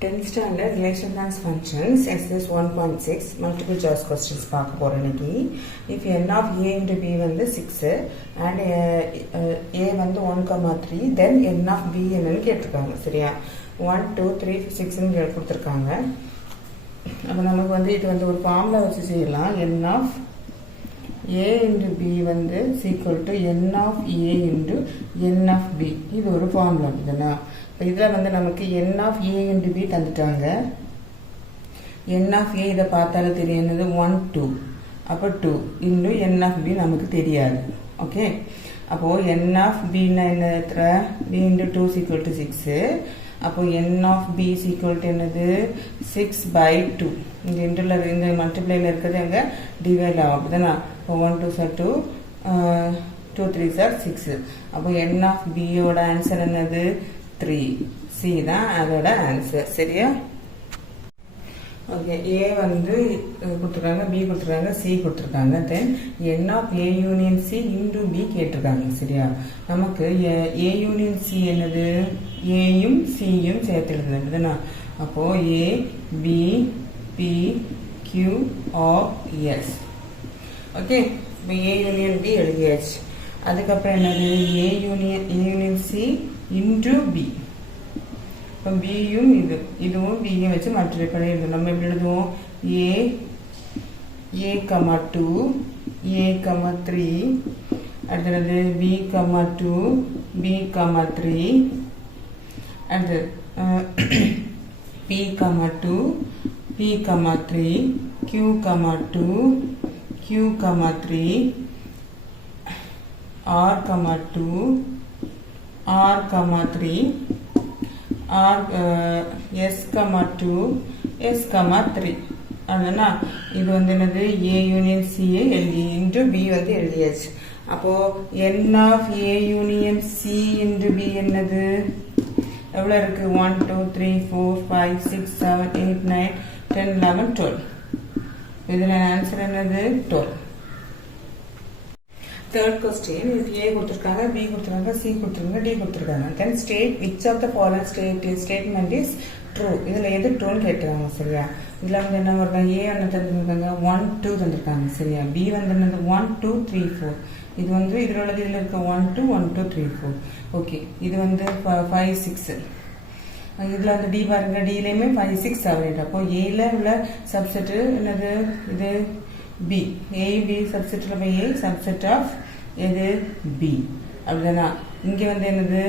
10th standard relation terms functions exercise 1.6 multiple choice questions பார்க்க போறோம் இன்னைக்கு. If n of a into b வந்து 6 and a வந்து 1,3 then n of b என்னன்னு கேட்டிருக்காங்க. சரியா? 1 2 3 6 ன்னு கொடுத்திருக்காங்க. அப்ப நமக்கு வந்து இது வந்து ஒரு ஃபார்முலா வச்சு செய்யலாம். n of a into b வந்து equal to n of a into n of b. இது ஒரு ஃபார்முலா இதுனா. இதில் வந்து நமக்கு n of a into b தந்துட்டாங்க. n of a இதை பார்த்தாலே தெரியும் 1 2 அப்போ 2 இன்னும் n of b நமக்கு தெரியாது. ஓகே, அப்போ n of b என்ன b into 2 is equal to 6. அப்போ n of b is equal to என்னது 6 by 2. இந்த இன்டர்ல இந்த மல்டிப்ளைல இருக்கிறது அங்கே டிவைட் ஆகும். அப்படிதானா? இப்போ 1 2 சார் 2 2 3 சார் 6. அப்போ n of b யோட ஆன்சர் என்னது 3. C தான் அதோட ஆன்சர். சரியா? ஓகே, A வந்து கொடுத்துருக்காங்க, B கொடுத்துருக்காங்க, C கொடுத்துருக்காங்க. தென் n of A union C into B கேட்டிருக்காங்க. சரியா? நமக்கு A union C என்னது ஏயும் சியும் சேர்த்து எழுதுனா அப்போ A B P Q R S. Okay, இப்போ A union B எழுதியாச்சு. அதுக்கப்புறம் என்னது A union C into B. இப்போ பியும் இதுவும் பியும் வச்சு மல்டிப்ளை பண்ணி எழுதும். நம்ம எப்படி எழுதுவோம்? A 2 A 3 அடுத்தது B 2 B 3 அடுத்து P 2 P 3 Q 2 Q 3 R 2 R 3 R S 2 S 3. அதுனா இது வந்து என்னது A union C எழுதி into B வந்து எழுதியாச்சு. அப்போ n of A union C into B என்னது எவ்வளவு இருக்கு? 1 2 3 4 5 6 7 8 9 10 11 12. இதுல ஆன்சர் என்னது 12. Third question, if A கொடுத்திருக்காங்க, B கொடுத்திருக்காங்க, C கொடுத்திருக்காங்க, D கொடுத்திருக்காங்க, then state which of the following statement is true. இதுல எது ட்ரூன்னு கேட்கிறாங்க. சரியா? இதுல வந்து என்ன வருவாங்க? A என்ன தந்திருக்காங்க? 1 2 தந்திருக்காங்க. சரியா? B வந்து என்னது 1 2 3 4. இது வந்து இதுல உள்ளது இதுல இருக்க 1 2 1 2 3 4. ஓகே, இது வந்து 5 6. இதுல வந்து D பாருங்க, D லயுமே 5 6 7 8. அப்போ A ல உள்ள சப்செட் என்னது? இது B. A B சப்செட்ல போய் A சப்செட் ஆஃப் எது B. அப்படிதானா? இங்க வந்து என்னது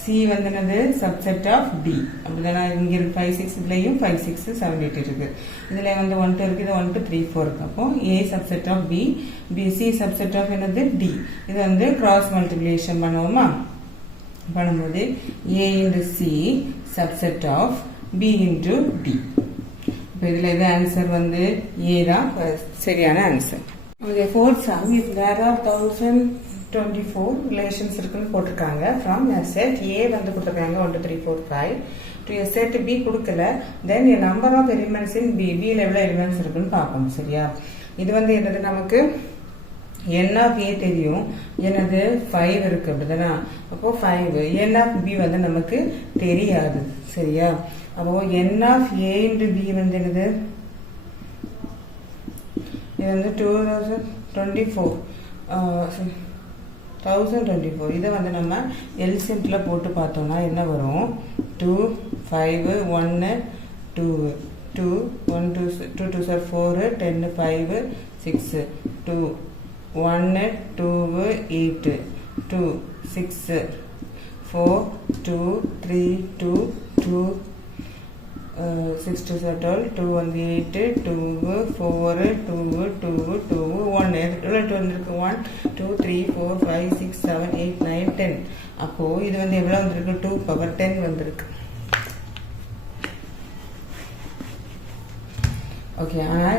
C வந்து என்னது சப்செட் ஆஃப் D. அப்படிதானா? இங்க இருக்கு 5 6, இதுலயும் 5 6 7 8 இருக்கு. இதுல வந்து 1 2 இருக்கு, இது 1 2 3 4 இருக்கு. அப்போ A subset of B, B C subset of என்னது D. இது வந்து கிராஸ் மல்டிப்ளிகேஷன் பண்ணுவோமா? பண்ணும்போது A into C subset of B into D. இப்போ இதுல இது ஆன்சர் வந்து A தான் சரியான answer. Okay, fourth some, if there are 1024 relations இருக்குன்னு போட்டிருக்காங்க from a set A வந்து கொடுத்துருக்காங்க 1 2 3 4 5 to a set B கொடுக்கல, then a number of elements in B. B ல எவ்வளவு எலிமெண்ட்ஸ் இருக்குன்னு பார்க்கணும். சரியா? இது வந்து என்னது நமக்கு n of A தெரியும், என்னது 5 இருக்கு. அப்படிதானா? அப்போ 5 n of B வந்து நமக்கு தெரியாது. சரியா? அப்போ n of A into B வந்து என்னது? இது வந்து 2024 1024. இதை வந்து நம்ம எல்சிஎம்ல போட்டு பார்த்தோம்னா என்ன வரும்? 2 5 1 2 2 1 2 2 2 சார் 4 10 5 6 2 1 2 8 2 6 4 2 3 2 2 6 2 12 2 வந்து 8 2 4 2 2 2 1 எவ்வளவு வந்திருக்கு? 1 2 3 4 5 6 7 8 9 10. அப்போ இது வந்து எவ்வளவு வந்திருக்கு? 2 பவர் 10 வந்திருக்கு. ஓகே, ஆனா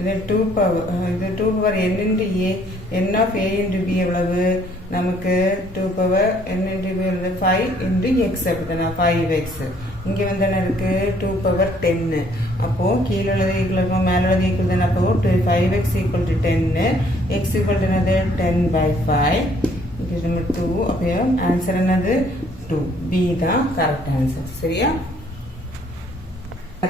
இது 2 power n into A, n of A into B எவ்வளவு? நமக்கு 2 பவர் n into B வந்து 5 into x. அப்படிதானா? 5x. இங்க வந்து என்ன இருக்கு? 2 பவர் 10. அப்போ கீழே உள்ளது ஈக்குவல் இருக்கும், மேல உள்ளது ஈக்குவல் தானே. அப்போ 5x equal to 10, x equal to என்னது 10 by 5. இது நம்ம 2. அப்போ ஆன்சர் என்னது 2. B தான் correct answer. சரியா?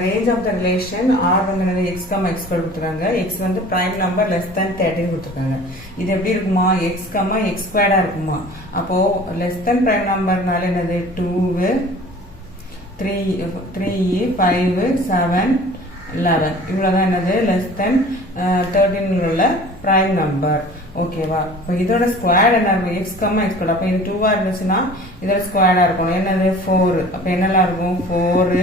Range of the relation R வந்து x, x கொடுத்துருக்காங்க. X வந்து prime number less than 13 கொடுத்துருக்காங்க. இது எப்படி இருக்குமா? x, x squared இருக்குமா? அப்போ less than prime numberனால என்னது 2, 3, 5, 7, 11 இவ்வளவுதான் என்னது less than 13 உள்ள prime number. ஓகேவா? இப்போ இதோட ஸ்கொயர் என்ன இருக்கும்? x, x கூட. அப்போ இது 2 இருந்துச்சுன்னா இதோட ஸ்கொயர்டா இருக்கணும். என்னது 4. அப்போ என்னெல்லாம் இருக்கும்? 4,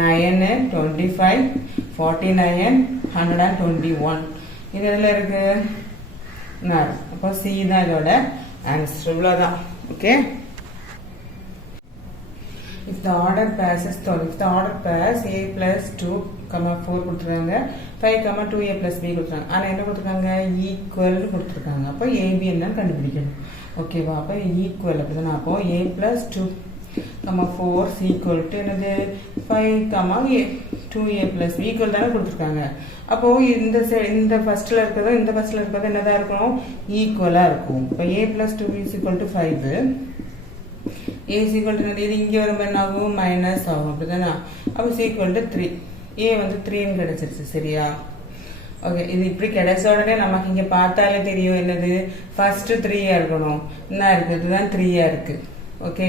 9, 25, 49, 121. இது எதுல இருக்கு? அப்போ C தான் இதோட ஆன்சர். இவ்வளவுதான். Okay. If the order pairs is told, if the order pairs a plus 2, 4 கொடுத்துருக்காங்க, 5, 2a plus b கொடுத்துருக்காங்க. ஆனால் என்ன கொடுத்துருக்காங்க? ஈக்குவல் கொடுத்துருக்காங்க. அப்போ ab என்னன்னு கண்டுபிடிக்கணும். ஓகேவா? அப்போ ஈக்குவல் அப்படிதானே. அப்போ a plus 2, 4 is equal to என்னது 5, 2a plus b ஈக்குவல் தானே கொடுத்துருக்காங்க. அப்போ இந்த ஃபர்ஸ்ட்ல இருக்கிறது என்னதான் இருக்கணும்? ஈக்குவலா இருக்கும். இப்போ a plus 2b is equal to 5. a is equal to இது இங்க வரும்போது என்ன ஆகும்? மைனஸ் ஆகும். அப்படிதானே. அப்போ c equal to 3. a வந்து 3 கிடைச்சிருச்சு. சரியா? ஓகே. இது இப்படி கிடைச்ச உடனே நமக்கு இங்க பார்த்தாலே தெரியும் என்னது ஃபர்ஸ்ட் 3 இருக்கணும். என்ன இருக்கு? இதுதான் 3 இருக்கு. ஓகே.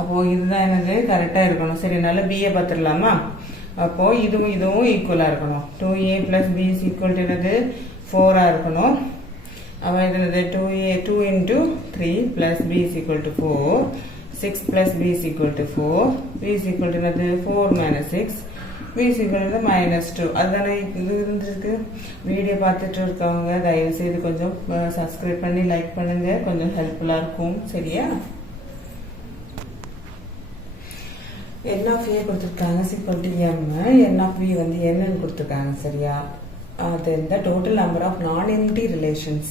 அப்போ இதுதான் என்னது கரெக்டா இருக்கணும். சரி, அதனால b ஐ பார்த்துடலாமா? அப்போ இதுவும் ஈக்குவலா இருக்கணும். 2a plus b is equal to என்னது 4 இருக்கணும். அப்போ இது என்னது 2 into 3 plus b is equal to 4. 6 plus b is equal to 4. b is equal to என்னது 4 minus 6. b is equal to minus 2. அதுதானே இது இருந்திருக்கு. வீடியோ பார்த்துட்டு இருக்கவங்க தயவு செய்து கொஞ்சம் சப்ஸ்கிரைப் பண்ணி லைக் பண்ணுங்க. கொஞ்சம் ஹெல்ப்ஃபுல்லா இருக்கும். சரியா? n of a கொடுத்துருக்காங்க equal to m, n of b வந்து என்னன்னு கொடுத்துருக்காங்க. சரியா? Then the total number of non-empty relations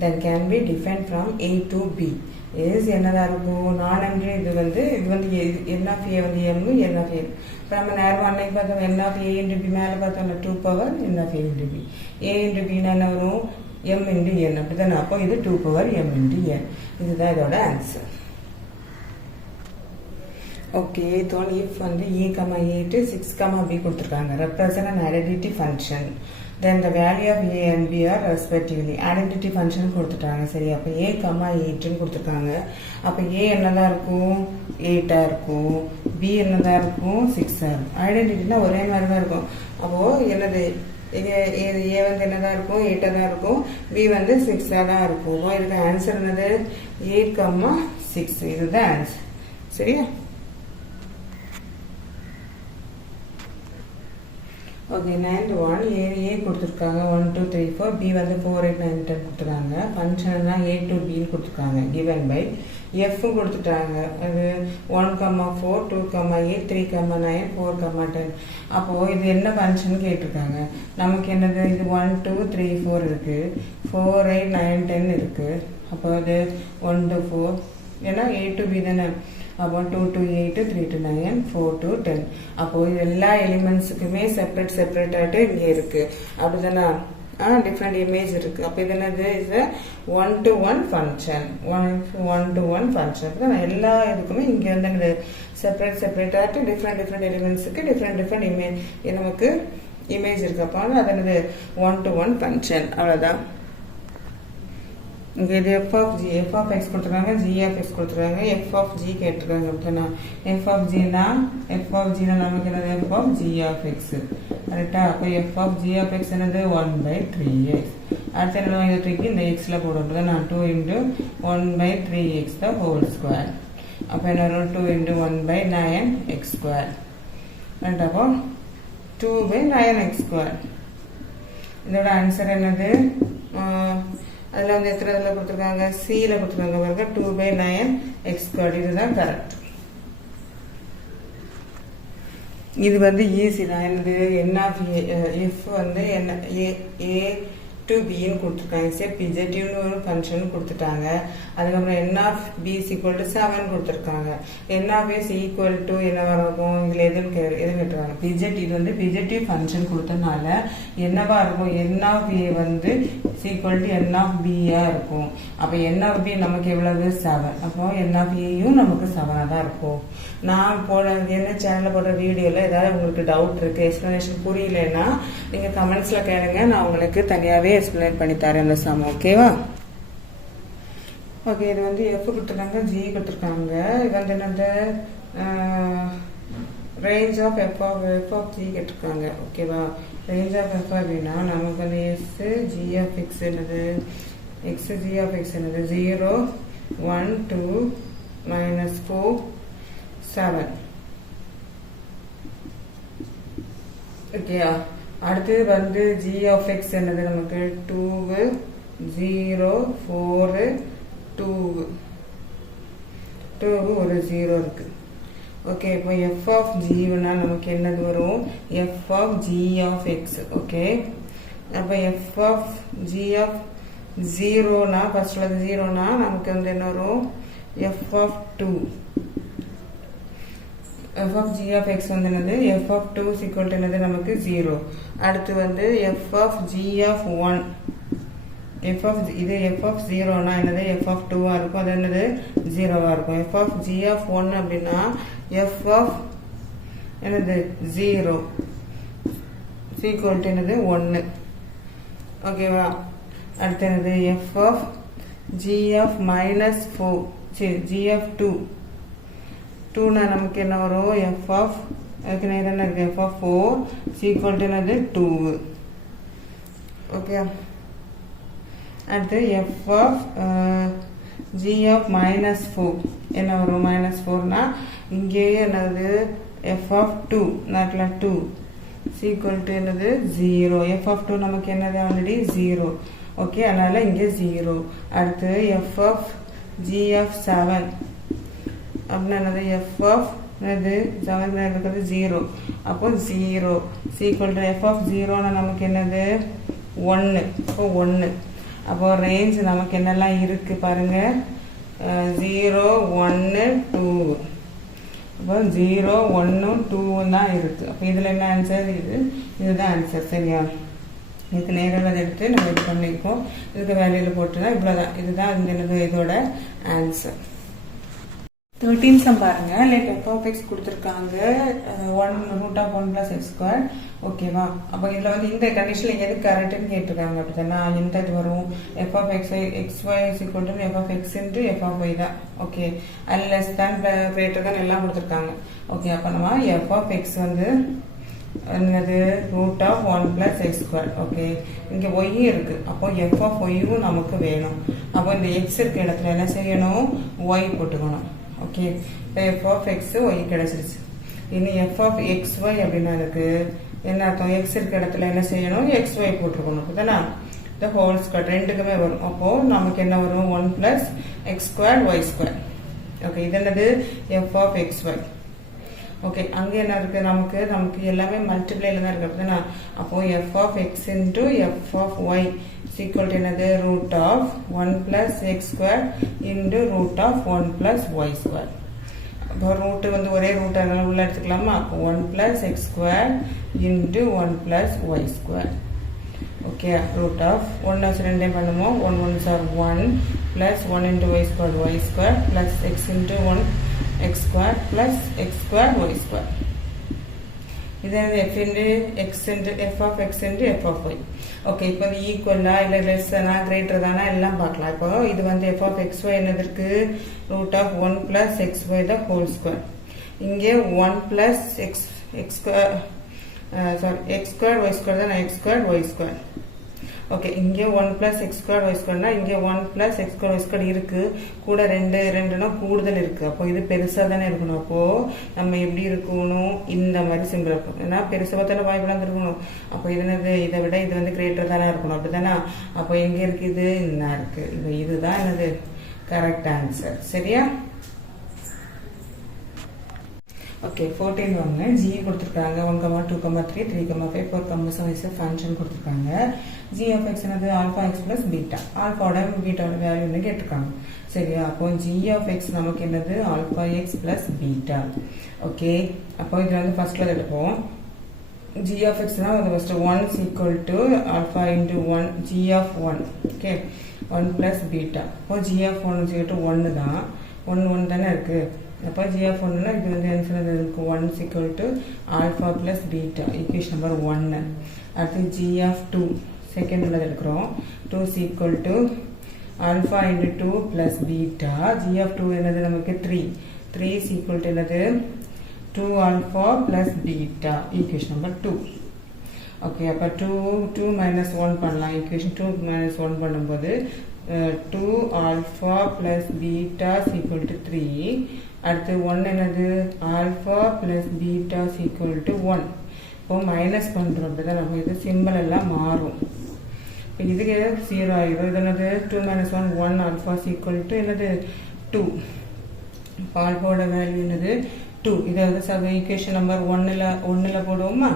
that can be defined from a to b is என்னதான் இருக்கும்? non-empty இது வந்து n of a வந்து m, n of a. இப்போ நம்ம நேரம் அன்னைக்கு பார்த்தோம் n of a into b மேலே பார்த்தோம்ல 2 power n of a into b. a into b என்ன வரும்? m into n. அப்படிதானே. அப்போ இது 2 power m into n. இதுதான் இதோட ஆன்சர். ஓகே. if வந்து a, 8, 6, b கொடுத்துருக்காங்க. represent an identity function. Then the value of a and b are respectively. Identity function கொடுத்துட்டாங்க. சரி, அப்போ a, 8 கொடுத்துருக்காங்க. அப்போ a என்னதான் இருக்கும்? 8 இருக்கும். b என்னதான் இருக்கும்? 6 இருக்கும். ஐடென்டிட்டினா ஒரே மாதிரி தான் இருக்கும். அப்போ என்னது a வந்து என்னதான் இருக்கும்? 8 தான் இருக்கும். b வந்து 6 தான் இருக்கும். இதுக்கு ஆன்சர் என்னது? 8, 6. இதுதான் ஆன்சர். சரியா? ஓகே. 9 1 a கொடுத்துருக்காங்க. 1 2 3 4. b வந்து 4 8 9 10 கொடுத்துருக்காங்க. ஃபங்க்ஷன்னா a to b கொடுத்துருக்காங்க. given by f கொடுத்துட்டாங்க. அது 1, 4, 2, 8, 3, 9, 4, 10. அப்போ இது என்ன ஃபங்க்ஷன் கேட்டிருக்காங்க. நமக்கு என்னது? இது 1 2 3 4 இருக்கு. 4 8 9 10 இருக்கு. அப்போ அது 1 to 4 ஏன்னா a to b தானே. அப்போ 2 to 8, 3 to 9, 4 to 10. அப்போ இது எல்லா எலிமெண்ட்ஸுக்குமே செப்பரேட் ஆகிட்டு இங்கே இருக்கு. அப்படிதானே. டிஃப்ரெண்ட் இமேஜ் இருக்கு. அப்போ இது என்னது? இது 1 to 1 ஃபங்க்ஷன். 1 to 1 function. எல்லா இதுக்குமே இங்கே வந்து செப்பரேட் ஆகிட்டு டிஃப்ரெண்ட் எலிமெண்ட்ஸுக்கு டிஃப்ரெண்ட் இமேஜ் நமக்கு இமேஜ் இருக்கு. அப்போ அது என்னது? 1 to 1 ஃபங்க்ஷன். அவ்வளோதான். இங்கே இது f of x கொடுத்துருக்காங்க, g of x கொடுத்துருக்காங்க, f of g கேட்டிருக்காங்க. அப்படின்னா f of g னா நமக்கு என்னது? f of g of x. கரெக்டா? அப்போ f of g of x என்னது? 1/3x. அடுத்து என்ன? இதை தூக்கி இந்த xல போடும். அப்படின்னா 2 into 1/3x the whole square. அப்போ என்ன வரும்? 2 into 1/9x square. கரெக்டா? அப்போ 2/9x square. இதோட ஆன்சர் என்னது? அதில் வந்து எத்தனை இதில் கொடுத்துருக்காங்க? சியில் கொடுத்துருக்காங்க பாருங்க. 2/9x squared. இதுதான் கரெக்ட். இது வந்து ஈஸி தான். என்னது? n of f வந்து a டு பின்னு கொடுத்துருக்காங்க. சரி பிஜெட்டிவ்னு ஒரு ஃபங்க்ஷன் கொடுத்துட்டாங்க. அதுக்கப்புறம் n of B is equal to 7 கொடுத்துருக்காங்க. N of S equal to என்ன இருக்கும், இதில் எது கேட்டுருக்காங்க பிஜெட். இது வந்து பிஜெட்டிவ் ஃபங்க்ஷன் கொடுத்தனால என்னவா இருக்கும், என் ஆஃப் ஏ வந்து ஈக்குவல் டு என் ஆஃப் பியா இருக்கும். அப்போ என் ஆஃப் பி நமக்கு எவ்வளவு 7. அப்போ என் ஆஃப் ஏயும் நமக்கு 7 தான் இருக்கும். நான் என்ன சேனலில் போடுற வீடியோவில் ஏதாவது உங்களுக்கு டவுட் இருக்குது, எக்ஸ்ப்ளனேஷன் புரியலன்னா நீங்கள் கமெண்ட்ஸில் கேளுங்க, நான் உங்களுக்கு தனியாகவே எக்ஸ்பிளைன் பண்ணி தரேன் இந்த சம். ஓகேவா? ஓகே, இது வந்து எஃப் கொடுத்துருக்காங்க, ஜி கொடுத்துருக்காங்க. இது வந்து என்னது range of f of g கேட்டிருக்காங்க. ஓகேவா? ரேஞ்ச் ஆஃப் எஃப் அப்படின்னா நமக்கு வந்து எஸ் ஜி ஆஃப் எக்ஸ் என்னது, எக்ஸ் ஜி ஆஃப் எக்ஸ் என்னது 0 1 2 -4 7. ஓகேயா? அடுத்து வந்து ஜி ஆஃப் எக்ஸ் என்னது நமக்கு 2 0 4 2 ஒரு 0 இருக்கு. ஓகே, இப்போ எஃப் ஆஃப் ஜினா நமக்கு என்னது வரும், F of G of X. Okay, அப்போ எஃப் ஆஃப் ஜி ஆஃப் 0னா ஃபர்ஸ்ட் உள்ளது 0னா நமக்கு வந்து என்ன வரும், F of 2. F of G of X வந்து என்னது, எஃப் ஆஃப் 2 ஈக்குவல் டு என்னது நமக்கு 0. அடுத்து வந்து f of G of 1. F of இது எஃப் ஆஃப் 0னா என்னது, எஃப் ஆஃப் 2 இருக்கும், அது என்னது 0 இருக்கும். எஃப் ஆஃப் ஜி ஆஃப் 1 அப்படின்னா எஃப் ஆஃப் என்னது 0 ஈக்குவல் டு என்னது 1. ஓகேவா? அடுத்து என்னது எஃப் ஆஃப் ஜி ஆஃப் -4, சரி ஜி ஆஃப் 2னா நமக்கு என்ன வரும், எஃப் ஆஃப் அதுக்கு நேரம் என்ன இருக்கு, எஃப் ஆஃப் 4 ஈக்குவல் டு என்னது 2. ஓகே, அடுத்து எஃப் ஆஃப் ஜி ஆஃப் -4 என்ன வரும், -4னா இங்கேயே என்னது எஃப் ஆஃப் 2 நாட்ல 2 ஈக்குவல் டு என்னது 0. எஃப் ஆஃப் 2 நமக்கு என்னது ஆல்ரெடி 0. ஓகே, அதனால இங்கே 0. அடுத்து எஃப் ஆஃப் ஜி ஆஃப் 7 அப்படின்னா என்னது, எஃப் ஆஃப் என்னது 7 இருக்கிறது 0. அப்போ 0 ஈக்குவல் டு எஃப் ஆஃப் 0னா நமக்கு என்னது 1. இப்போ 1. அப்போ ரேஞ்ச் நமக்கு என்னெல்லாம் இருக்கு பாருங்க, 0 1 2. அப்போ 0 1 2 தான் இருக்கு. அப்போ இதில் என்ன ஆன்சர், இதுதான் ஆன்சர். சரியா? இதுக்கு நேரம் எடுத்து நம்ம இது பண்ணியிருக்கோம், இதுக்கு வேலையில் போட்டுதான் இவ்வளோதான். இதுதான் என்னது இதோட ஆன்சர். 13 சம் பாருங்க. லைக் எஃப் ஆஃப் எக்ஸ் கொடுத்துருக்காங்க 1√1 + x². ஓகேவா? அப்போ இதில் வந்து இந்த கண்டிஷனில் எது கரெக்டுன்னு கேட்டிருக்காங்க. அப்படித்தானா? எந்த இது வரும், F of x xy equal to f of x into f of y தான். ஓகே, அது லெஸ் தேன் கிரேட்டர் தான் எல்லாம் கொடுத்துருக்காங்க. ஓகே, அப்போ நம்ம எஃப் ஆஃப் எக்ஸ் வந்து என்னது √1 + x². ஓகே, இங்கே ஒய் இருக்கு, அப்போ எஃப் ஆஃப் ஒய்யும் நமக்கு வேணும். அப்போ இந்த எக்ஸ் இருக்க இடத்துல என்ன செய்யணும், ஒய் போட்டுக்கணும். ஓகே, இப்போ எஃப் ஆஃப் எக்ஸ் ஒய் கிடைச்சிருச்சு. இனி எஃப் ஆஃப் எக்ஸ் ஒய் அப்படின்னா இருக்கு என்ன அர்த்தம், எக்ஸ் இருக்க இடத்துல என்ன செய்யணும், எக்ஸ் ஒய் போட்டுருக்கணும். அப்படிதானா? இந்த ஹோல் ஸ்கொயர் ரெண்டுக்குமே வரும். அப்போ நமக்கு என்ன வரும், 1 + x² y². ஓகே, இது என்னது f of x y. Okay, அங்கே என்ன இருக்கு, நமக்கு எல்லாமே மல்டிப்ளைல தான் இருக்கு. அப்படிதானா? அப்போ F of x into f of y equal to என்னது, √1 + x² இன்டு √1 + y². அப்போ ரூட் வந்து ஒரே ரூட் அதனால உள்ள எடுத்துக்கலாமா? அப்போ 1 + x² இன்டு 1 + y². ஓகே, √1 ரெண்டையும் பண்ணுவோம். 1 1s are 1 + 1 × y² + x × 1 x² + x² y². இது f × x × f of x × f of y. Okay, இப்போ இது ஈக்குவலா இல்லை லெஸ்ஸனா கிரேட்டர் தானா எல்லாம் பார்க்கலாம். இப்போ இது வந்து f of xy என்னது இருக்கு, √1 + xy the whole square. இங்கே 1 + x² y² தான், x² y². ஓகே, இங்கே 1 + x² y²னா இங்கே 1 + x² y² இருக்கு, கூட ரெண்டுனா கூடுதல் இருக்கு. அப்போ இது பெருசா தானே இருக்கணும். அப்போ நம்ம எப்படி இருக்கணும், இந்த மாதிரி சிம்பிள் இருக்கும். ஏன்னா பெருசா பார்த்தாலும் வாய்ப்பெல்லாம் இருக்கணும். அப்போ இதை விட இது வந்து கிரேட்டர் தானே இருக்கணும். அப்படிதானா? அப்போ எங்க இருக்கு, இது என்ன இருக்கு, இதுதான் என்னது கரெக்ட் ஆன்சர். சரியா? ஓகே 14 வாங்க g கொடுத்துருக்காங்க 1, 2, 3, 3, 5, 4, 7 ஃபங்க்ஷன் கொடுத்துருக்காங்க. g of x என்னது ஆல்ஃபா எக்ஸ் பிளஸ் பீட்டா, ஆல்ஃபாவோட பீட்டாவோட வேல்யூன்னு கேட்டிருக்காங்க. சரியா, அப்போ g of x நமக்கு என்னது alpha X plus beta. Okay, அப்போ இதில் வந்து ஃபர்ஸ்ட்ல எடுப்போம். g of x now the first 1 is equal to alpha into 1 g of 1. Okay, 1 plus beta. அப்போ g of 1 is equal to 1 தான், 1 தானே இருக்கு. அப்போ g of 1 னா இது வந்து என்ன சொல்றது இருக்கு 1 is equal to alpha plus beta, equation number 1. அடுத்து g of 2 செகண்ட் உள்ள எடுக்கிறோம். 2 is equal to alpha into 2 plus beta. g of 2 என்னது நமக்கு 3 is equal to என்னது 2 alpha plus beta, equation number 2. Okay, அப்ப 2 minus 1 பண்ணலாம். equation 2 minus 1 பண்ணும்போது 2 alpha plus beta is equal to 3. அடுத்து 1 என்னது alpha plus beta is equal to 1. இப்போ minus பண்ணுறோம், அப்படிதான் நம்ம இது சிம்பிள் எல்லாம் மாறும். இப்போ இதுக்கு 0 ஆயிடும். இது என்னது 2 minus 1 1 alpha is equal to என்னது 2. இப்போ ஆல்பாவோட வேல்யூ என்னது 2. இதை வந்து ஈக்குவேஷன் நம்பர் 1ல் போடுவோமா?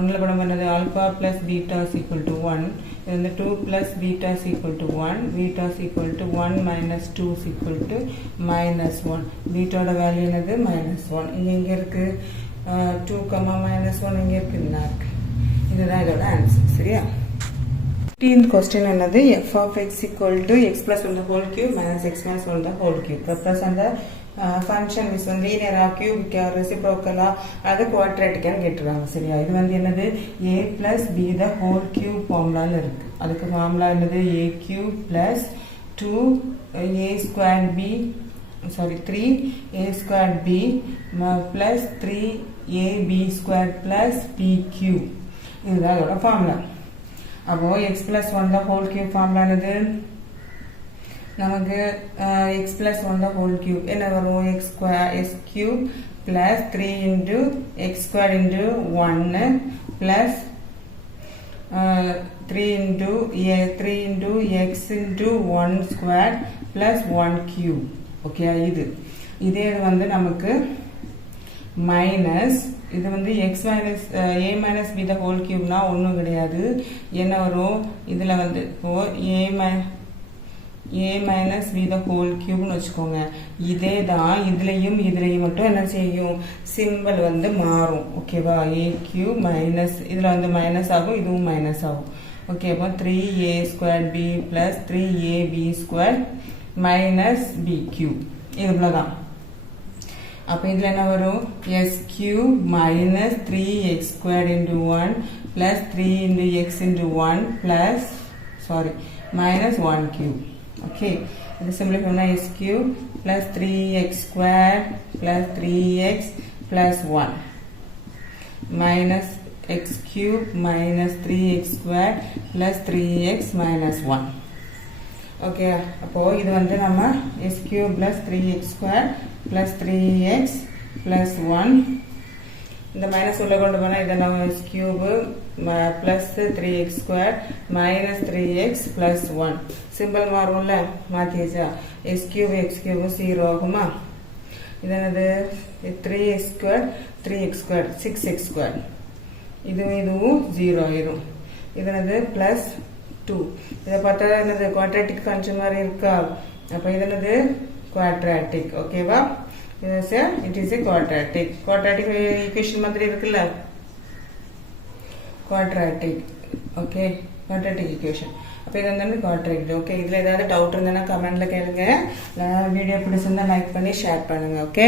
1ல் போட பண்ணது alpha plus beta is equal to 1. இது வந்து 2 plus beta is equal to 1. Beta is equal to 1 minus 2 is equal to minus 1. பீட்டாவோட வேல்யூ என்னது மைனஸ் 1. இங்கே எங்கே இருக்கு 2, மைனஸ் 1 இங்கே இருக்குங்களா? இதுதான் இதோட ஆன்சர். சரியா? 15th question என்னது f of x equal to x plus 1 the whole cube minus x minus 1 the whole cube. Represent the function is one linear cubic reciprocal அது quadratic னு கேட்றாங்க. சரியா, இது வந்து என்னது a plus b the whole cube ஃபார்முலால இருக்கு. அதுக்கு formula என்னது a cube plus 2a squared b 3a squared b plus 3ab squared plus b cube. இதுதான் அதோட ஃபார்முலா. அப்போ x plus 1 the whole cube formula என்னது நமக்கு x plus 1 the whole cube என்ன வரும் x cube plus 3 into x squared into 1 plus 3 into x into 1 squared plus 1 cube. Okay, இதே வந்து நமக்கு மைனஸ் இது வந்து x minus a minus b the whole cube னா ஒன்றும் கிடையாது. என்ன வரும் இதில் வந்து இப்போ a minus b the whole cube னு வச்சுக்கோங்க. இதே தான் இதுலையும் மட்டும் என்ன செய்யும் சிம்பிள் வந்து மாறும். ஓகேவா, a cube மைனஸ் இதில் வந்து மைனஸ் ஆகும், இதுவும் மைனஸ் ஆகும். ஓகே, அப்போ 3a squared b plus 3ab squared minus b cube இவ்வளோதான். அப்போ இதில் என்ன வரும் s cube minus 3x squared into 1 plus 3 into x into 1 plus minus 1 cube. Okay, இது சிம்பிளிஃபை பண்ணா s cube plus 3x squared plus 3x plus 1 minus x cube minus 3x squared plus 3x minus 1. Okay, அப்போ இது வந்து நம்ம s cube plus 3x squared plus 3x plus 1 இந்த minus உள்ள கொண்டு போனால் இதை நம்ம s cube plus 3x squared minus 3x plus 1 simple மாறும்ல, மாற்றியாச்சா? s cube x cube 0 ஆகுமா? இது என்னது 3x squared 3x squared 6x squared இதுவும் 0 ஆயிரும். இது என்னது plus 2. இதை பார்த்தா என்னது குவாட்ராட்டிக் ஃபங்க்ஷன் மாதிரி இருக்கா? அப்போ இது என்னது quadratic. ஓகேவா, it is a quadratic equation மாதிரி இருக்குல்ல, quadratic. Okay, quadratic equation. அப்போ இது வந்து quadratic. ஓகே, இதில் ஏதாவது டவுட் இருந்ததுன்னா கமெண்ட்ல கேளுங்க. வீடியோ பிடிச்சிருந்தா லைக் பண்ணி ஷேர் பண்ணுங்க. ஓகே.